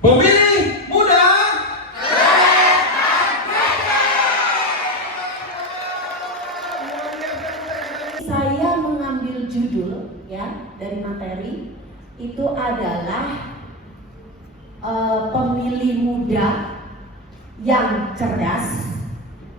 Pemilih muda. Saya mengambil judul ya dari materi itu adalah pemilih muda yang cerdas,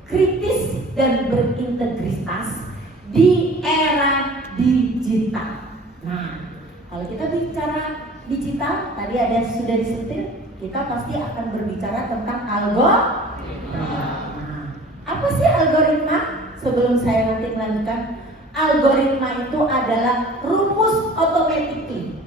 kritis dan berintegritas di era digital. Nah, kalau kita bicara digital, tadi ada sudah disebutin, kita pasti akan berbicara tentang algoritma. Nah, apa sih algoritma? Sebelum saya nanti melanjutkan, algoritma itu adalah rumus automatically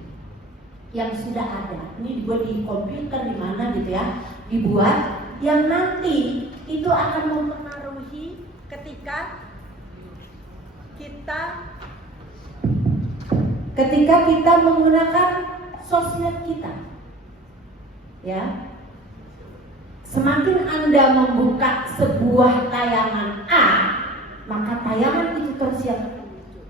yang sudah ada. Ini dibuat di komputer di mana gitu ya, dibuat yang nanti itu akan mempengaruhi ketika kita menggunakan sosmed kita. Ya. Semakin Anda membuka sebuah tayangan A, maka tayangan itu terus yang akan muncul.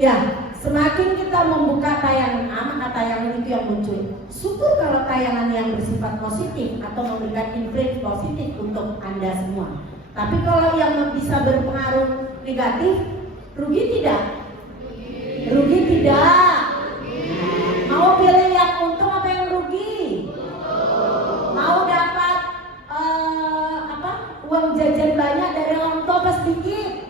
Ya, semakin kita membuka tayangan A, maka tayangan itu yang muncul. Syukur kalau tayangan yang bersifat positif atau memberikan influence positif untuk Anda semua. Tapi kalau yang bisa berpengaruh negatif, rugi tidak? Rugi tidak. Mau pilih yang untung apa yang rugi? Mau dapat uang jajan banyak dari orang tua apa sedikit?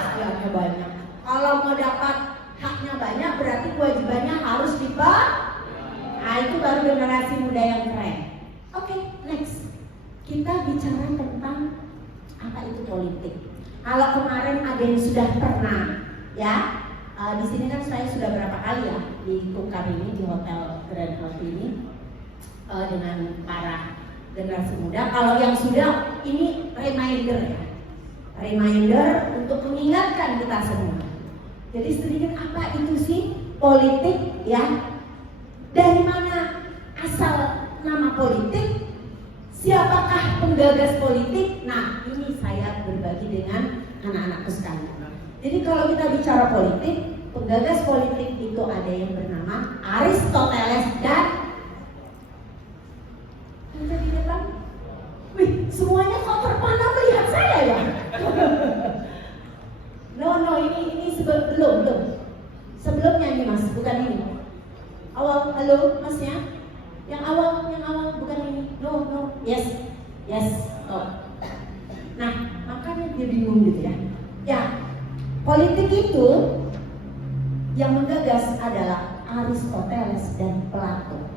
Pasti haknya banyak. Kalau mau dapat haknya banyak, berarti kewajibannya harus dibayar. Nah, itu baru generasi muda yang keren. Oke, next. Kita bicara tentang apa itu politik. Kalau kemarin ada yang sudah pernah, ya, di sini kan saya sudah berapa kali ya di Tukar ini, di Hotel Grand Hotel ini dengan para generasi muda. Kalau yang sudah, ini reminder ya, reminder untuk mengingatkan kita semua. Jadi sedikit apa itu sih politik ya? Dari mana asal nama politik? Siapakah penggagas politik? Nah, ini saya berbagi dengan anak-anakku sekalian. Jadi kalau kita bicara politik, penggagas politik itu ada yang bernama Aristoteles dan tadi datang. Wih, semuanya kok terpana melihat saya ya? No, ini belum. Sebelumnya nih Mas, bukan ini. Awal, halo Masnya? Yang awal bukan ini. No. Yes. Oh. Nah, makanya dia bingung gitu ya. Ya, politik itu yang menggagas adalah Aristoteles dan Plato.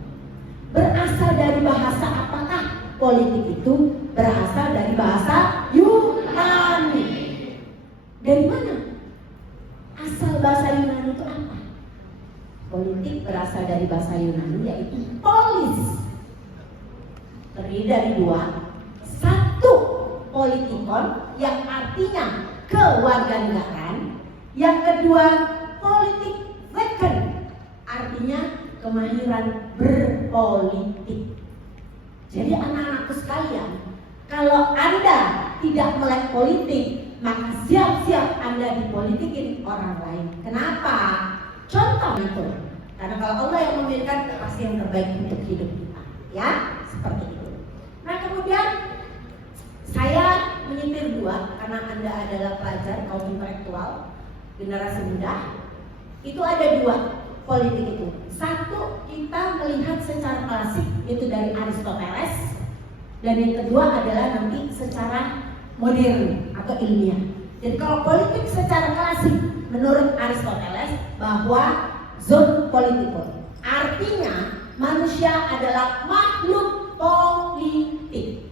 Berasal dari bahasa apakah politik itu? Berasal dari bahasa Yunani. Dari mana? Asal bahasa Yunani itu apa? Politik berasal dari bahasa Yunani yaitu polis. Terdiri dari dua. Satu, politikon yang artinya kewarganegaraan. Yang kedua, politik weken, artinya kemahiran berpolitik. Jadi anak-anakku sekalian, kalau Anda tidak melek politik, maka siap-siap Anda dipolitikin orang lain. Kenapa? Contoh itu, karena kalau Allah yang memilihkan, pasti yang terbaik untuk hidup kita, ya, seperti itu. Nah, kemudian saya menyetir dua, karena Anda adalah pelajar kaum intelektual, generasi muda. Itu ada dua politik itu. Satu, kita melihat secara klasik, itu dari Aristoteles, dan yang kedua adalah nanti secara modern atau ilmiah. Jadi kalau politik secara klasik menurut Aristoteles bahwa zoon politikon, artinya manusia adalah makhluk politik.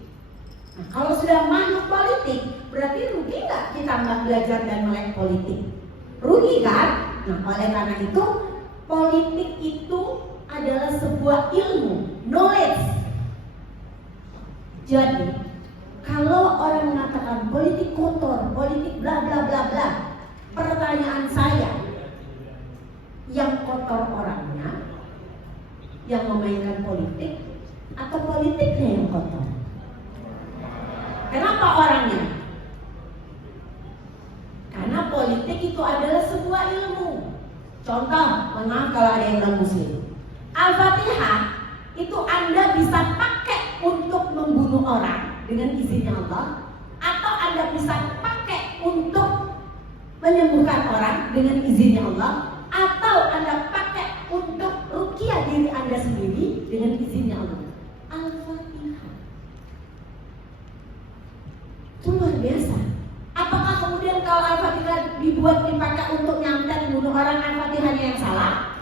Nah, kalau sudah makhluk politik, berarti rugi nggak kita nggak belajar dan melek politik? Rugi kan? Nah, oleh karena itu politik itu adalah sebuah ilmu, knowledge. Jadi kalau orang mengatakan politik kotor, politik bla bla bla bla, pertanyaan saya, yang kotor orangnya, yang memainkan politik, atau politiknya yang kotor? Kenapa orangnya? politik itu adalah sebuah ilmu. Contoh, mohon maaf kalau ada yang non-muslim. Al-Fatihah itu Anda bisa pakai untuk membunuh orang dengan izinnya Allah, atau Anda bisa pakai untuk menyembuhkan orang dengan izinnya Allah, atau Anda pakai untuk ruqyah diri Anda sendiri dengan izinnya Allah. Al-Fatihah itu luar biasa. Apakah kemudian kalau Al-Fatihah dibuat dipakai untuk nyantet bunuh orang, Al-Fatihahnya yang salah?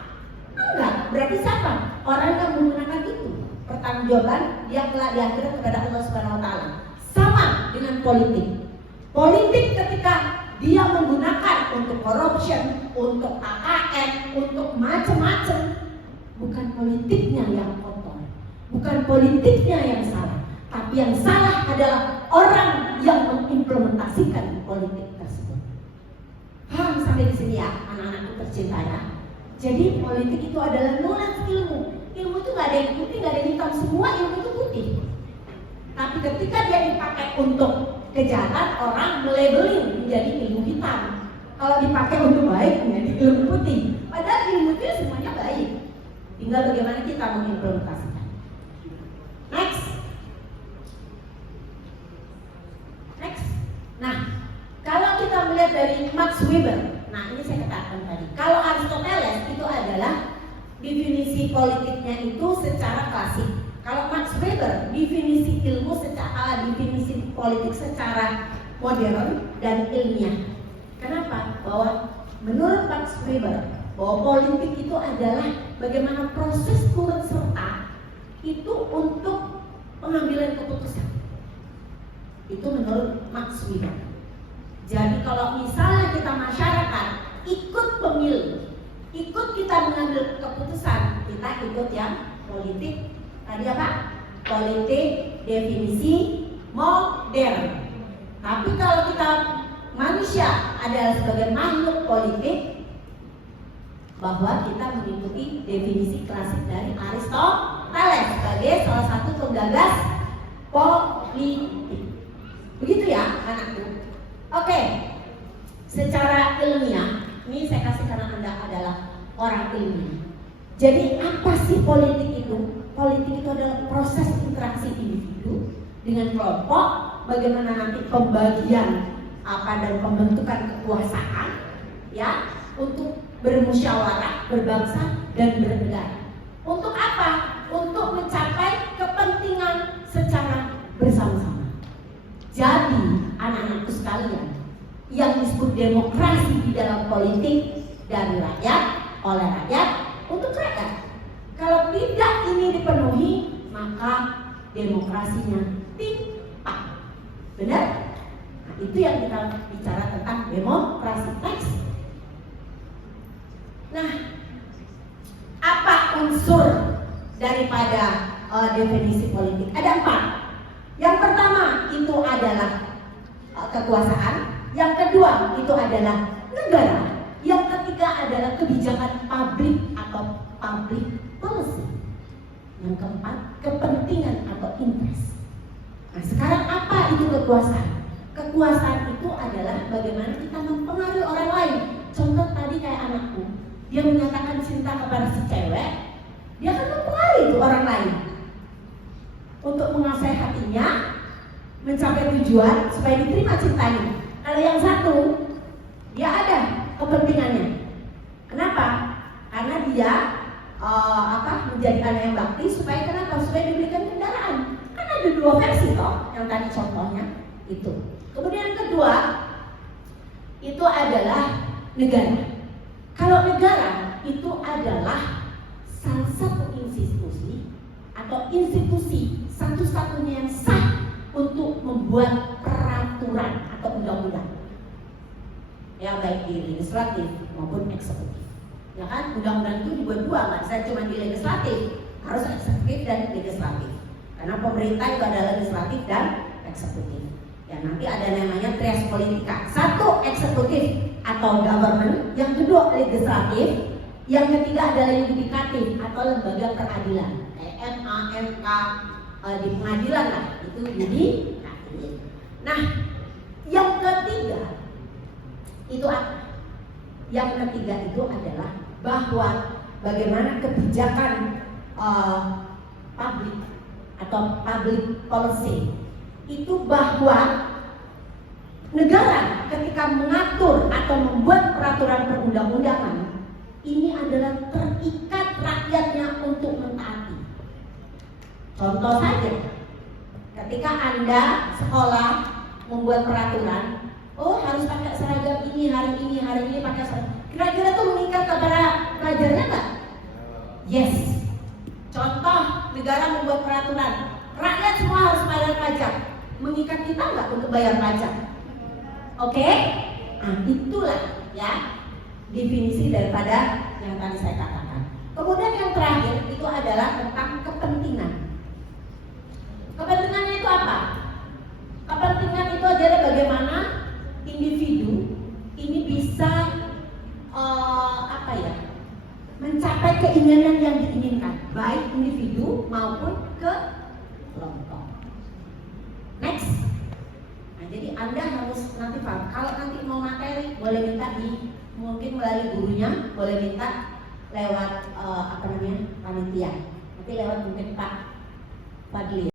Enggak. Berarti siapa? Orang yang menggunakan itu pertanggungjawaban dia kelak di akhirat kepada Allah Subhanahu wa taala. Sama dengan politik. Politik ketika dia menggunakan untuk corruption, untuk KKN, untuk macam-macam, bukan politiknya yang kotor, bukan politiknya yang salah, tapi yang salah adalah orang yang mengimplementasikan politik tersebut. Paham sampai di sini ya, anak-anakku tercinta ya. Jadi politik itu adalah knowledge ilmu. Ilmu itu nggak ada yang putih, nggak ada yang hitam, semua ilmu itu putih. Tapi ketika dia dipakai untuk kejahatan, orang melabeling menjadi ilmu hitam. Kalau dipakai untuk baik menjadi ilmu putih. Padahal ilmu itu semuanya baik. Tinggal bagaimana kita mengimplementasikan. Next. Nah, kalau kita melihat dari Max Weber, nah ini saya katakan tadi. Kalau Aristoteles itu adalah definisi politiknya itu secara klasik. Kalau Max Weber definisi ilmu secara definisi politik secara modern dan ilmiah. Kenapa? Bahwa menurut Max Weber bahwa politik itu adalah bagaimana proses turut serta itu untuk pengambilan keputusan. Itu menurut Max Weber. Jadi kalau misalnya kita masyarakat ikut pemilu, ikut kita mengambil keputusan, kita ikut yang politik. Tadi apa? Politik definisi modern. Tapi kalau kita manusia adalah sebagai makhluk politik, bahwa kita mengikuti definisi klasik dari Aristoteles sebagai salah satu penggagas politik. Begitu ya anakku. Oke. Secara ilmiah, ini saya kasih karena Anda adalah orang ilmiah. Jadi apa sih politik itu? Politik itu adalah proses interaksi individu dengan kelompok, bagaimana nanti pembagian dan pembentukan kekuasaan ya, untuk bermusyawarah, berbangsa dan bernegara. Untuk apa? Untuk mencapai kepentingan secara bersama-sama. Jadi anak-anakku sekalian, yang disebut demokrasi di dalam politik dari rakyat, oleh rakyat, untuk rakyat. Kalau tidak ini dipenuhi, maka demokrasinya timpang. Benar? Nah, itu yang kita bicara tentang demokrasi. Next. Nah, apa unsur daripada definisi politik? Ada 4. Yang pertama itu adalah kekuasaan, yang kedua itu adalah negara, yang ketiga adalah kebijakan publik atau public policy, yang keempat kepentingan atau interest. Nah, sekarang apa itu kekuasaan? Kekuasaan itu adalah bagaimana kita mempengaruhi orang lain. Contoh tadi kayak anakku, dia menyatakan cinta kepada si cewek, dia akan mempengaruhi itu orang lain untuk menguasai hatinya, mencapai tujuan supaya diterima cintanya. Kalau yang satu, dia ada kepentingannya. Kenapa? Karena dia menjadi anak yang bakti supaya kenapa? Supaya diberikan kendaraan. Kan ada 2 versi toh, yang tadi contohnya itu. Kemudian yang kedua, itu adalah negara. Kalau negara itu adalah salah satu institusi atau institusi satu-satunya yang sah untuk membuat peraturan atau undang-undang, ya baik di legislatif maupun eksekutif. Ya kan, undang-undang itu dibuat 2, nggak bisa cuma di legislatif, harus eksekutif dan legislatif. Karena pemerintah itu ada legislatif dan eksekutif. Ya nanti ada namanya trias politika. 1 eksekutif atau government, yang kedua legislatif, yang ketiga adalah yudikatif atau lembaga peradilan. MA, MK, di pengadilan lah, itu yudikatif. Nah, yang ketiga Itu apa? Yang ketiga itu adalah bahwa bagaimana kebijakan publik atau public policy itu, bahwa negara ketika mengatur atau membuat peraturan perundang-undangan ini adalah terikat rakyatnya untuk mentaati. Contoh saja, ketika Anda sekolah membuat peraturan, oh harus pakai seragam ini hari ini pakai seragam. Kira-kira tuh mengikat kepada pelajarnya nggak? Yes. Contoh, negara membuat peraturan, rakyat semua harus bayar pajak. Mengikat kita nggak untuk bayar pajak? Oke? Nah, itulah ya definisi daripada yang tadi saya katakan. Kemudian yang terakhir itu adalah tentang kepentingan. Kepentingannya itu apa? Kepentingan itu adalah bagaimana individu ini bisa mencapai keinginan yang diinginkan, baik individu maupun kelompok. Next. Nah, jadi Anda harus nanti paham. Kalau nanti mau materi, boleh minta mungkin melalui gurunya, boleh minta lewat panitia. Nanti lewat mungkin Pak Fadli.